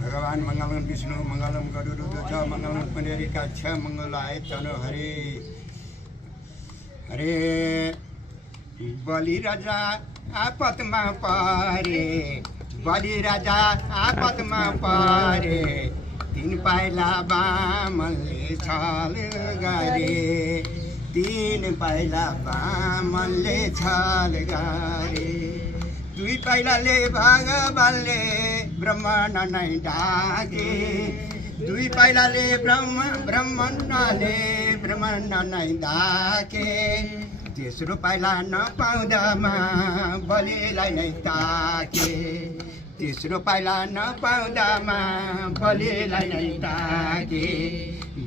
भगवान मंगलम विष्णु मंगलम गरुड़ मंगलम पुंडरीकाक्ष मंगलाय तनु हरे हरे बलि राजा आपतमा पारे बलि राजा आपतमा पारे तीन पाइला बामनले छल गरे तीन पाइला बामनले छल गरे दुई पाइलाले भगवानले ब्रह्माण्ड नै ढाके दुई पाइलाले ब्रह्माण्ड नै ढाके तेस्रो पाइला नपाउँदामा बलिलाई नै ताके तेस्रो पाइला नपाउँदामा बलिलाई नै ताके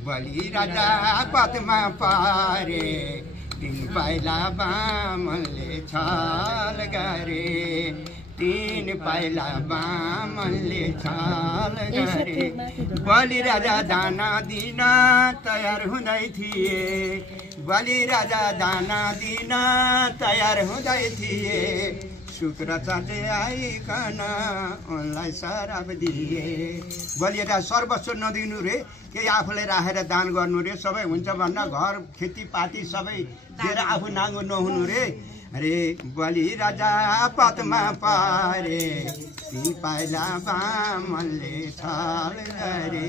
बलि राजा पदमा पारे तीन पाइला बामनले छल गरे तीन पाइला बामनले छल गरे बलि राजा दाना दिन तयार हुँदै थिए बलि राजा दाना दिन तयार हुँदै थिए शुक्राचार्य आइकन उनलाई शराब दिए बलि राजा सर्वस्व नदिनु रे केही आफूले राखेर दान गर्नु रे सबै हुन्छ भन्दा घर खेतीपाती सबै दिएर आफू नाङ्गो नहुनु रे अरे बलि राजा पदमा पारे तीन पाइला बामनले छल गरे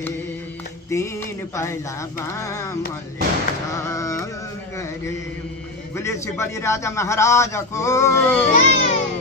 तीन पाइला बामनले छल गरे बोलिए श्री बलि राजा महाराज को